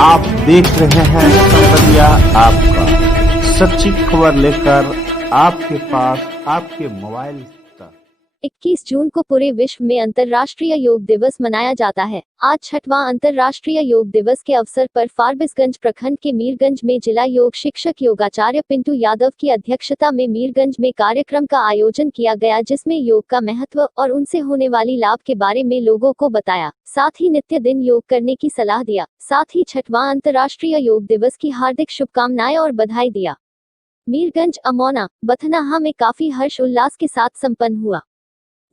आप देख रहे हैं संबंधिया आपका सच्ची खबर लेकर आपके पास आपके मोबाइल तक। 21 जून को पूरे विश्व में अंतर्राष्ट्रीय योग दिवस मनाया जाता है। आज 6वां अंतर्राष्ट्रीय योग दिवस के अवसर पर फारबिसगंज प्रखंड के मीरगंज में जिला योग शिक्षक योगाचार्य पिंटू यादव की अध्यक्षता में मीरगंज में कार्यक्रम का आयोजन किया गया, जिसमें योग का महत्व और उनसे होने वाली लाभ के बारे में लोगों को बताया। साथ ही नित्य दिन योग करने की सलाह दिया। साथ ही 6वां अंतर्राष्ट्रीय योग दिवस की हार्दिक शुभकामनाएं और बधाई दिया। मीरगंज अमौना बथनाहा में काफी हर्ष उल्लास के साथ संपन्न हुआ,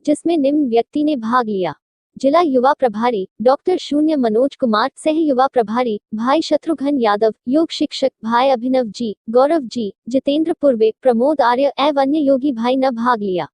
जिसमें निम्न व्यक्ति ने भाग लिया। जिला युवा प्रभारी डॉक्टर शून्य मनोज कुमार, सह युवा प्रभारी भाई शत्रुघ्न यादव, योग शिक्षक भाई अभिनव जी, गौरव जी, जितेंद्र पूर्वे, प्रमोद आर्य एवं अन्य योगी भाई ने भाग लिया।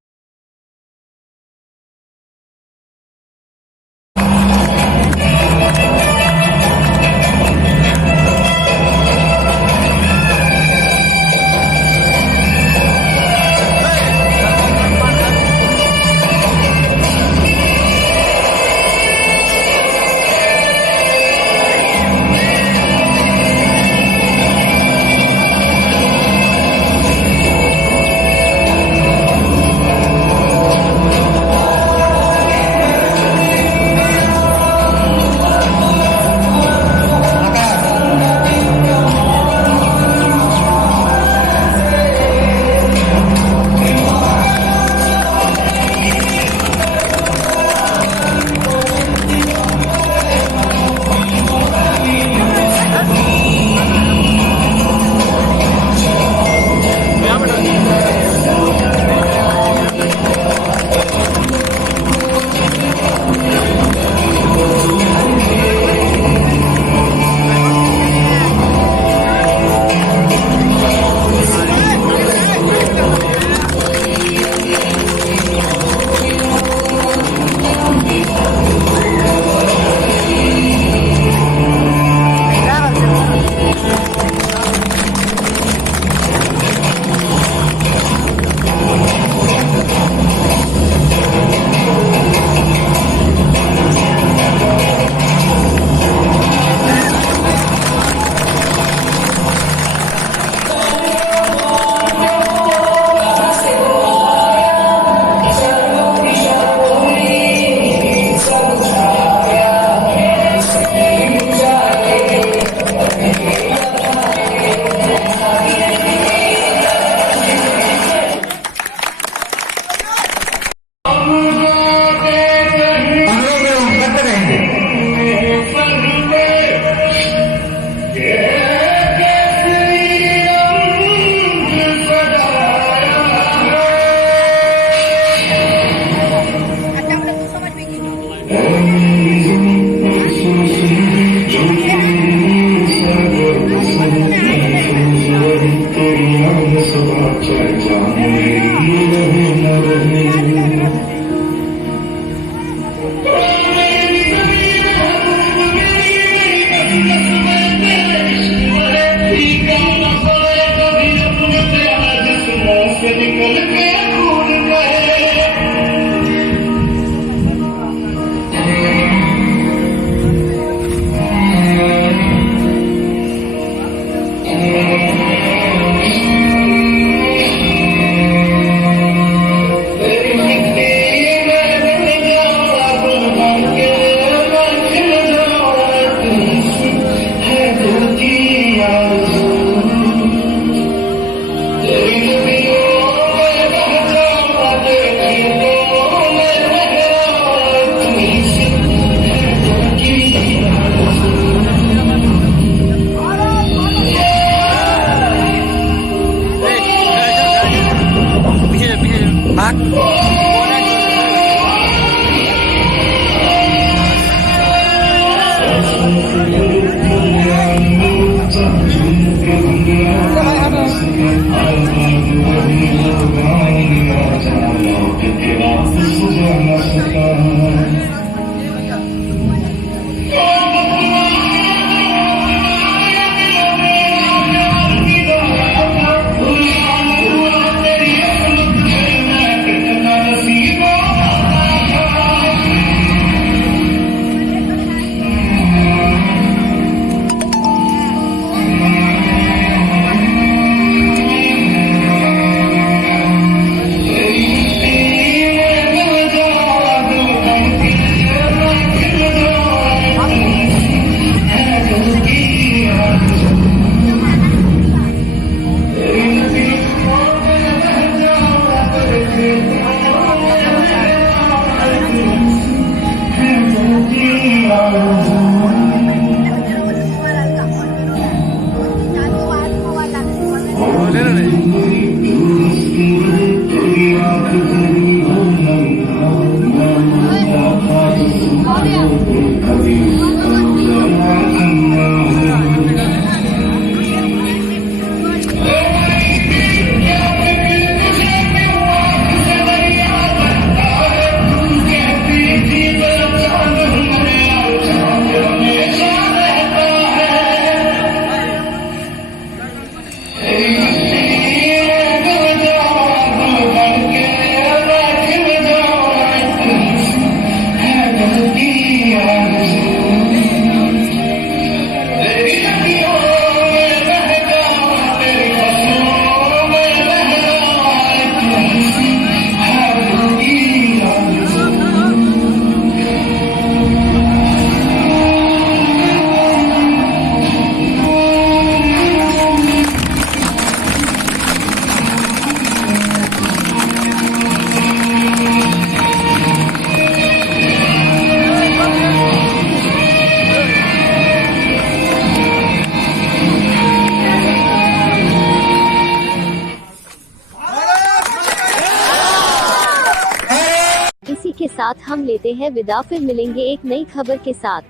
साथ हम लेते हैं विदा, फिर मिलेंगे एक नई खबर के साथ।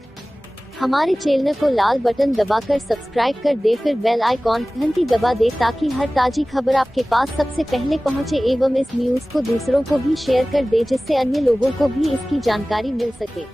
हमारे चैनल को लाल बटन दबाकर सब्सक्राइब कर दे, फिर बेल आइकॉन घंटी दबा दे ताकि हर ताजी खबर आपके पास सबसे पहले पहुंचे, एवं इस न्यूज को दूसरों को भी शेयर कर दे जिससे अन्य लोगों को भी इसकी जानकारी मिल सके।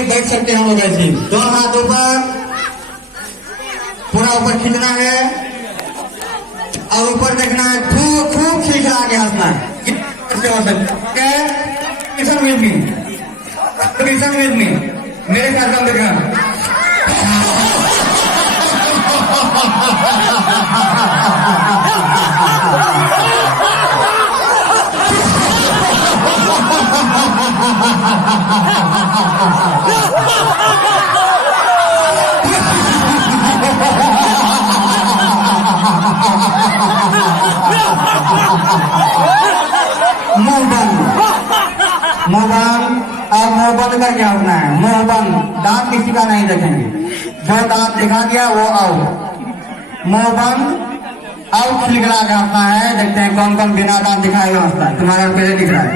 बैठ सकते हैं हम लोग ऐसे, दोनों हाथ ऊपर, पूरा ऊपर खींचना है और ऊपर देखना है, खूब खूब खींचना के हंसना है। मेरे साथ हम देखना मुंह मुंह बंद करके हंसना है, मुंह बंद, दांत किसी का नहीं देखेंगे, जो दांत दिखा दिया वो आउट। मुंह बंद, आउट खिलखिला के हंसना है। देखते हैं कौन कौन बिना दांत दिखाए हुए हंसता है। तुम्हारा पहले दिख रहा है,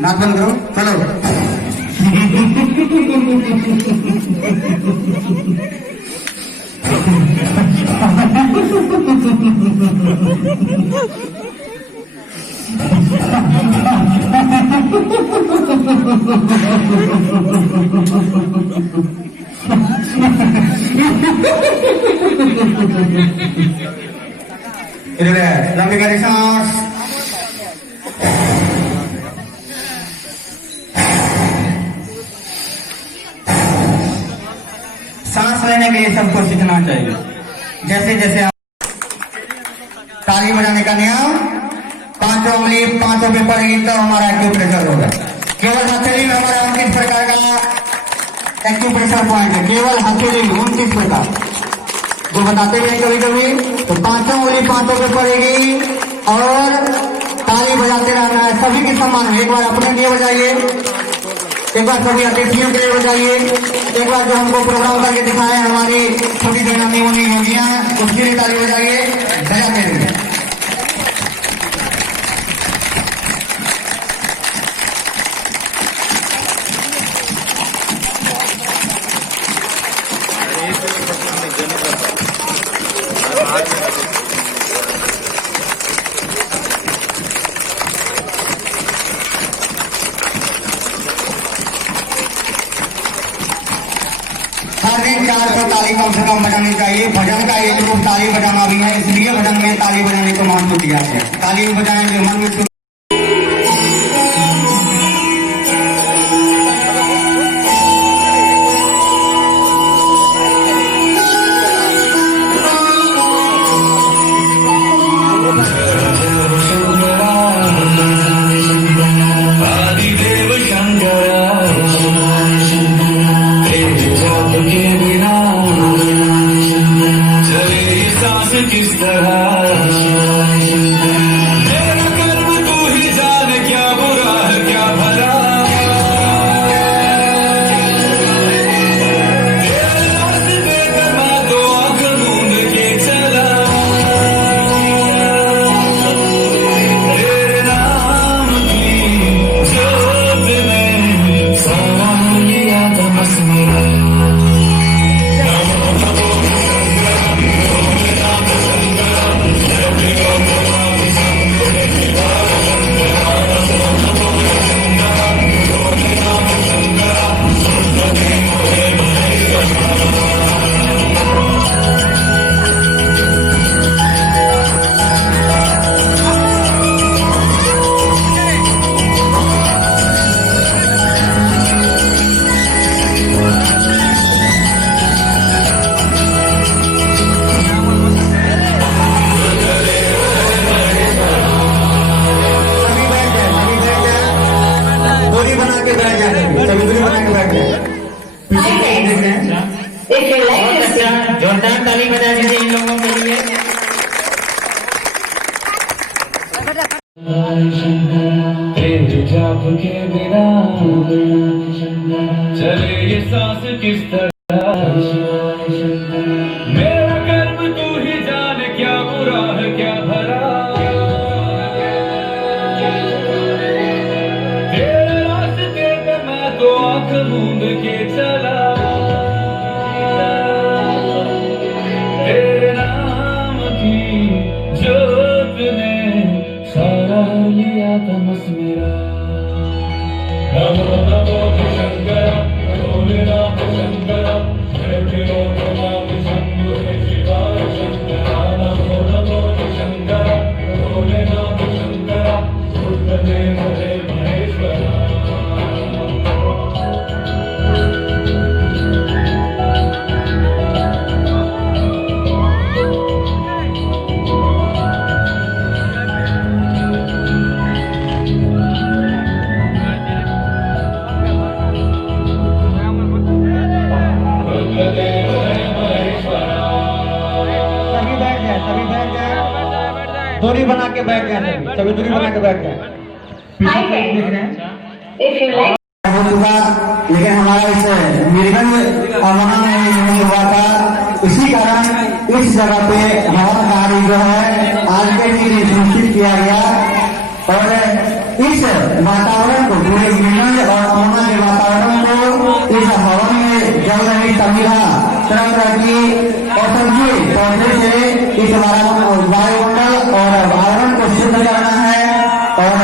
नाक बंद करो, चलो। इधर है, लंबी करी सांस। सांस लेने के लिए सबको सीखना चाहिए। जैसे जैसे ताली बजाने का नियम, पांचों उंगली पांचों पे पड़ेगी तो हमारा एक्टिव प्रेशर होगा। केवल हथेली में हमारा 29 प्रकार का एक्टिव प्रेशर पॉइंट है, केवल हथेली 29 प्रकार, जो बताते भी हैं कभी कभी। तो पांचों उंगली पांचों पे पड़ेगी और ताली बजाते रहना है सभी के समान। एक बार अपने लिए बजाइए, एक बार सभी अतिथियों के लिए बजाइए, एक बार जो हमको प्रोग्राम करके दिखाए हमारी छोटी बेनामी होनी होगियां, उसके लिए ताली बजाइए, बजाते रहिए। हर दिन 400 ताली कम से कम बजानी चाहिए। भजन का एक रूप ताली बजाना भी है, इसलिए भजन में ताली बजाने को महत्व दिया है। ताली बजाएं जो मन में किस तरह मेरा कर्म तू ही जान, क्या बुरा है क्या भला, तेरे रास्ते पे मैं तो आंख मूंद के चला, तेरे नाम की जोत में समा लिया था बस मेरा। जोरदार ताली बजा दीजिए इन लोगों के लिए। तेरे जाप के बिना चले ये सांस किस तरह, मेरा कर्म तू ही जान, क्या बुरा है क्या भला, तेरे रास्ते पे मैं तो आंख मूंद के चला, तेरे नाम की जोत ने सारा लिया था बस मेरा। नमो नमो शंकर भोलेनाथ शंकर, जय नाम शंभु शिवाय शंकर। नमो नमो शंकर भोलेनाथ शंकर, बुद्धदेव हे महेश्वरा। दूरी बना के बैठ जाए, सभी दूरी बना के बैठ जाए। Hi friends, if you like चुका, लेकिन हमारा इस मीरगंज वहाँ नहीं हुआ था। इसी कारण इस जगह पे हवन कार्य जो है आज के दिन सुनिश्चित किया गया और इस वातावरण को, पूरे मीरगंज और अमना के वातावरण को इस हवन में जल रही तमिला तरह तरह की औषधीय पौधे से इस वायुमंडल और वातावरण को शुद्ध करना है और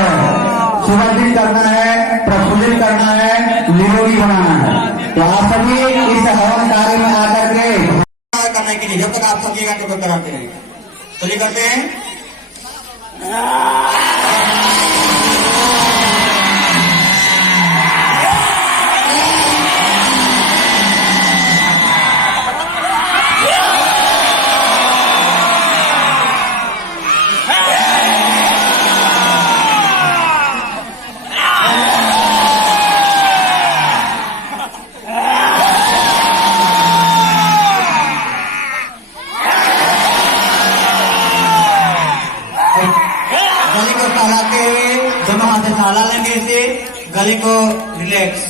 सुगंधित करना है, प्रफुल्लित करना है, निरोगी बनाना है। तो आप सभी इस हवन कार्य में आकर के करने के लिए जब तक आप थकिएगा तब तक कराते रहेंगे। चलिए करते हैं। गले को सहलाते हुए दोनों हाथ से सहला लेंगे, इसे गले को रिलैक्स,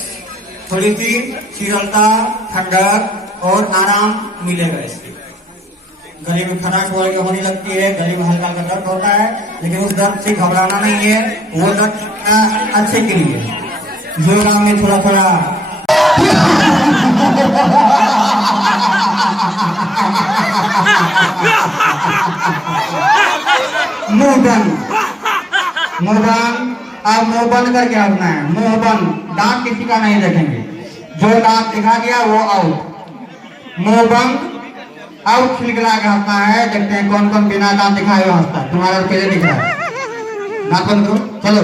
थोड़ी सी शीतलता, ठंडक और आराम मिलेगा। इससे गले में खराश होने लगती है, गले में हल्का हल्का दर्द होता है, लेकिन उस दर्द से घबराना नहीं है, वो दर्द अच्छे के लिए योगा में थोड़ा थोड़ा मुंह बंद, अब मुंह बंद करके हंसना है। मुंह बंद, दांत किसी का नहीं देखेंगे, जो दांत दिखा दिया वो आउट। मुंह बंद, आउट खिलखिला के हंसना है। देखते हैं कौन कौन बिना दांत दिखाए हुए हंसता है। तुम्हारा पहले दिख रहा है, दांत बंद करो, चलो।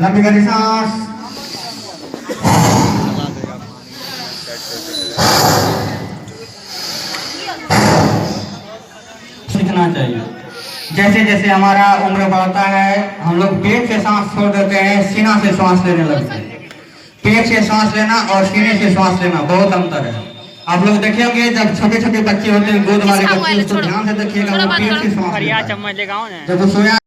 लंबी गहरी सांस, सीखना चाहिए। जैसे जैसे हमारा उम्र बढ़ता है हम लोग पेट से सांस छोड़ देते हैं, सीना से सांस लेने लगते हैं। पेट से सांस लेना और सीने से सांस लेना बहुत अंतर है। आप लोग देखेंगे जब छोटे छोटे बच्चे होते हैं, गोद वाले बच्चे, उसको ध्यान से देखिएगा, वो पेट से सांस लेता है। जब वो सोया